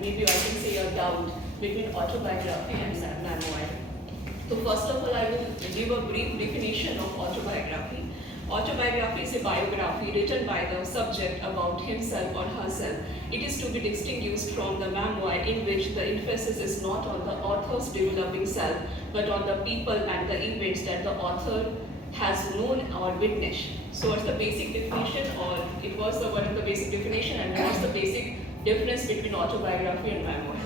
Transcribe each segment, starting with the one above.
maybe I can say a doubt between autobiography and memoir. So first of all, I will give a brief definition of autobiography. Autobiography is a biography written by the subject about himself or herself. It is to be distinguished from the memoir, in which the emphasis is not on the author's developing self, but on the people and the events that the author has known or witnessed. So what's the basic definition, or it was one of the basic definition, and what's the basic difference between autobiography and memoir?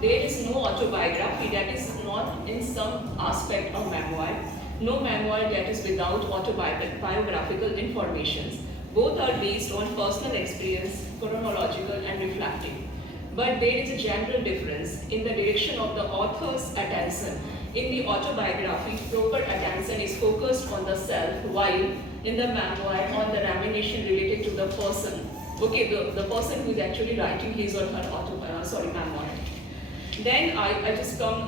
There is no autobiography that is not in some aspect of memoir. No memoir that is without autobiographical informations. Both are based on personal experience, chronological and reflective. But there is a general difference in the direction of the author's attention. In the autobiography, proper attention is focused on the self, while in the memoir on the reminiscence related to the person. Okay, the person who is actually writing his or her memoir. Then I just come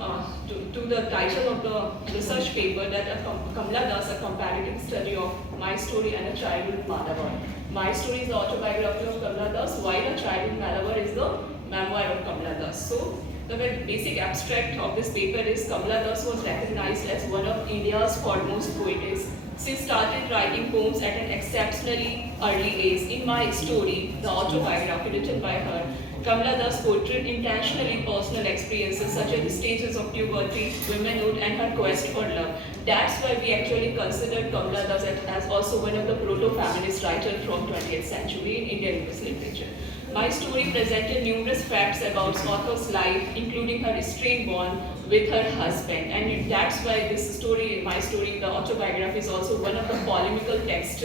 to the title of the research paper, that Kamla Das, a comparative study of my story and a childhood Malabar. My story is the autobiography of Kamla Das, while a childhood Malabar is the memoir of Kamla Das. So the very basic abstract of this paper is Kamla Das was recognized as one of India's foremost poetess. She started writing poems at an exceptionally early age. In my story, the autobiography written by her, Kamla Das portrayed intentionally personal experiences such as the stages of puberty, womanhood, and her quest for love. That's why we actually considered Kamla Das as also one of the proto-feminist writers from 20th century in Indian English literature. My story presented numerous facts about author's life, including her estranged bond with her husband, and that's why this story, my story, the autobiography, is also one of the polemical texts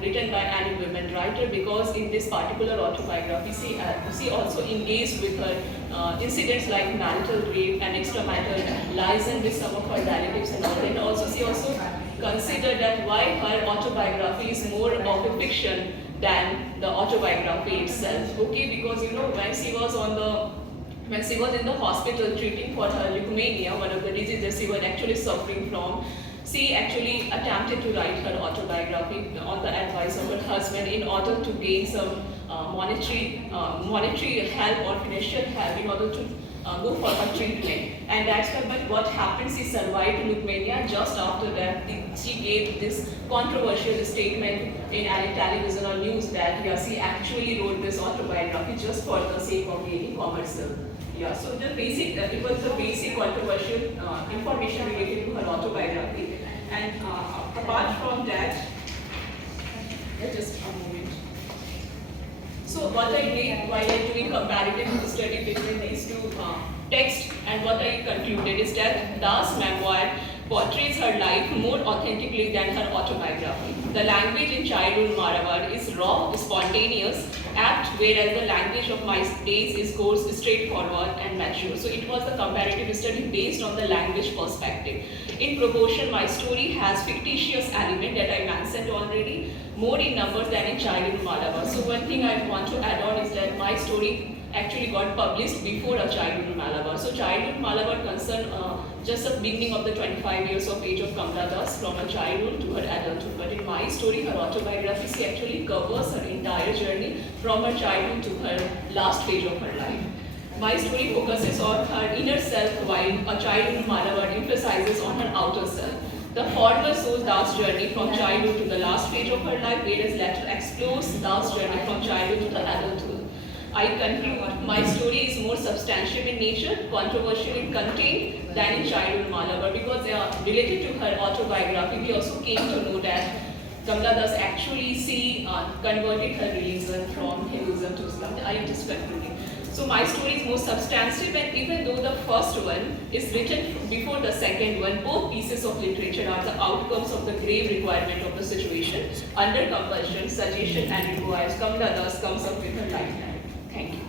written by any women writer, because in this particular autobiography, she also engaged with her incidents like marital rape and extramarital liaison with some of her relatives and all. And also she also considered that why her autobiography is more of a fiction than the autobiography itself. Okay, because when she was in the hospital treating for her leukemia, one of the diseases she was actually suffering from, she actually attempted to write her autobiography on the advice of her husband in order to gain some monetary help or financial help in order to go for her treatment. And that's why, but what happened, she survived leukemia. Just after that, she gave this controversial statement in any television or news that she actually wrote this autobiography just for the sake of gaining commercial. So the basic, it was the basic controversial information related to her autobiography. And apart from that, just a moment. So what I did while I doing comparative study between these two texts, and what I concluded is that Das' memoir portrays her life more authentically than her autobiography. The language in childhood Maravar is raw, spontaneous, apt, whereas the language of my days is coarse, straightforward and mature. So it was a comparative study based on the language perspective. In proportion, my story has fictitious element that I mentioned already, more in numbers than in childhood Malabar. So one thing I want to add on is that my story actually got published before a childhood Malabar. So childhood Malabar concerned just the beginning of the 25 years of age of Kamla Das, from her childhood to her adulthood. But in my story, her autobiography, she actually covers her entire journey from her childhood to her last phase of her life. My story focuses on her inner self, while a childhood Malabar emphasizes on her outer self. The former shows Das' journey from childhood to the last phase of her life, whereas latter explores Das' journey from childhood to the adulthood. I conclude my story is more substantial in nature, controversial in content than in childhood Malabar, because related to her autobiography, we also came to know that Kamla Das actually converted her religion from Hinduism to Islam. I am just concluding. So my story is more substantive, and even though the first one is written before the second one, both pieces of literature are the outcomes of the grave requirement of the situation. Under compulsion, suggestion and requires, Kamla Das comes up with her lifetime. Thank you.